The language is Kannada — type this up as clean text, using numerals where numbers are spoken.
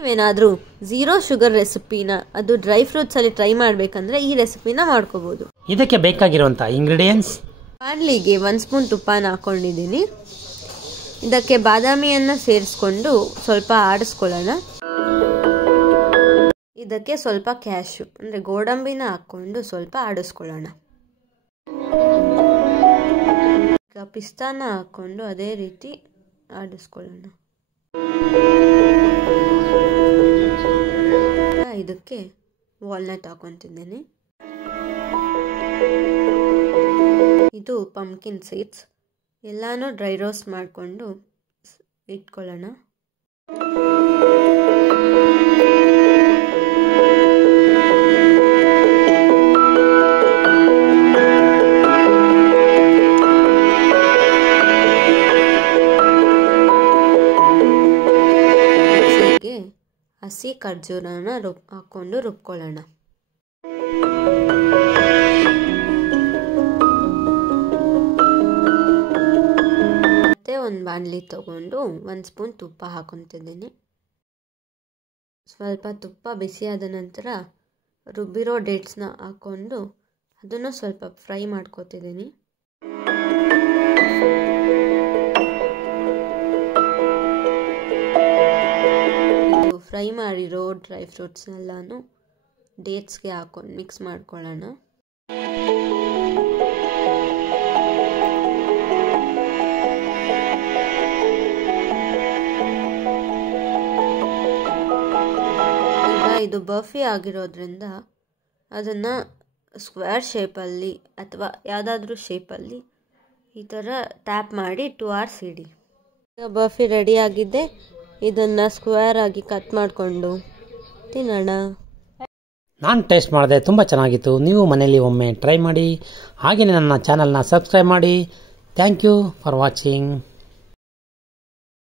ನೀವೇನಾದರೂ ಝೀರೋ ಶುಗರ್ ರೆಸಿಪಿನ ಅದು ಡ್ರೈ ಫ್ರೂಟ್ಸಲ್ಲಿ ಟ್ರೈ ಮಾಡಬೇಕಂದ್ರೆ ಈ ರೆಸಿಪಿನ ಮಾಡ್ಕೋಬೋದು. ಇದಕ್ಕೆ ಬೇಕಾಗಿರುವಂಥ ಇಂಗ್ರೀಡಿಯೆಂಟ್ಸ್: ಬಾಣಲಿಗೆ 1 ಸ್ಪೂನ್ ತುಪ್ಪನ ಹಾಕ್ಕೊಂಡಿದ್ದೀನಿ. ಇದಕ್ಕೆ ಬಾದಾಮಿಯನ್ನು ಸೇರಿಸ್ಕೊಂಡು ಸ್ವಲ್ಪ ಆಡಿಸ್ಕೊಳ್ಳೋಣ. ಇದಕ್ಕೆ ಸ್ವಲ್ಪ ಕ್ಯಾಶು ಅಂದರೆ ಗೋಡಂಬಿನ ಹಾಕ್ಕೊಂಡು ಸ್ವಲ್ಪ ಆಡಿಸ್ಕೊಳ್ಳೋಣ. ಈಗ ಪಿಸ್ತಾನ ಹಾಕ್ಕೊಂಡು ಅದೇ ರೀತಿ ಆಡಿಸ್ಕೊಳ್ಳೋಣ. ಇದಕ್ಕೆ ವಾಲ್ನಟ್ ಹಾಕೊತಿದ್ದೀನಿ. ಇದು ಪಂಪ್ಕಿನ್ ಸೀಡ್ಸ್. ಎಲ್ಲಾನು ಡ್ರೈ ರೋಸ್ಟ್ ಮಾಡಿಕೊಂಡು ಇಟ್ಕೊಳ್ಳೋಣ. ಹಸಿ ಖರ್ಜೂರನ ಹಾಕ್ಕೊಂಡು ರುಬ್ಕೊಳ್ಳೋಣ. ಮತ್ತೆ ಒಂದು ಬಾಣಲಿ ತಗೊಂಡು 1 ಸ್ಪೂನ್ ತುಪ್ಪ ಹಾಕೊತಿದ್ದೀನಿ. ಸ್ವಲ್ಪ ತುಪ್ಪ ಬಿಸಿಯಾದ ನಂತರ ರುಬ್ಬಿರೋ ಡೇಟ್ಸ್ನ ಹಾಕ್ಕೊಂಡು ಅದನ್ನು ಸ್ವಲ್ಪ ಫ್ರೈ ಮಾಡ್ಕೊತಿದ್ದೀನಿ. ಫ್ರೈ ಮಾಡಿರೋ ಡ್ರೈ ಫ್ರೂಟ್ಸ್ನೆಲ್ಲನೂ ಡೇಟ್ಸ್ಗೆ ಹಾಕ್ಕೊಂಡು ಮಿಕ್ಸ್ ಮಾಡ್ಕೊಳ್ಳೋಣ. ಈಗ ಇದು ಬರ್ಫಿ ಆಗಿರೋದ್ರಿಂದ ಅದನ್ನು ಸ್ಕ್ವೇರ್ ಶೇಪಲ್ಲಿ ಅಥವಾ ಯಾವುದಾದ್ರೂ ಶೇಪಲ್ಲಿ ಈ ಥರ ಟ್ಯಾಪ್ ಮಾಡಿ 2 hours ಇಡಿ. ಈಗ ಬರ್ಫಿ ರೆಡಿ ಆಗಿದೆ. ಇದನ್ನು ಸ್ಕ್ವೇರ್ ಆಗಿ ಕಟ್ ಮಾಡಿಕೊಂಡು ತಿನ್ನೋಣ. ನಾನು ಟೇಸ್ಟ್ ಮಾಡಿದೆ, ತುಂಬ ಚೆನ್ನಾಗಿತ್ತು. ನೀವು ಮನೆಯಲ್ಲಿ ಒಮ್ಮೆ ಟ್ರೈ ಮಾಡಿ. ಹಾಗೆಯೇ ನನ್ನ ಚಾನಲ್ನ ಸಬ್ಸ್ಕ್ರೈಬ್ ಮಾಡಿ. Thank you for watching.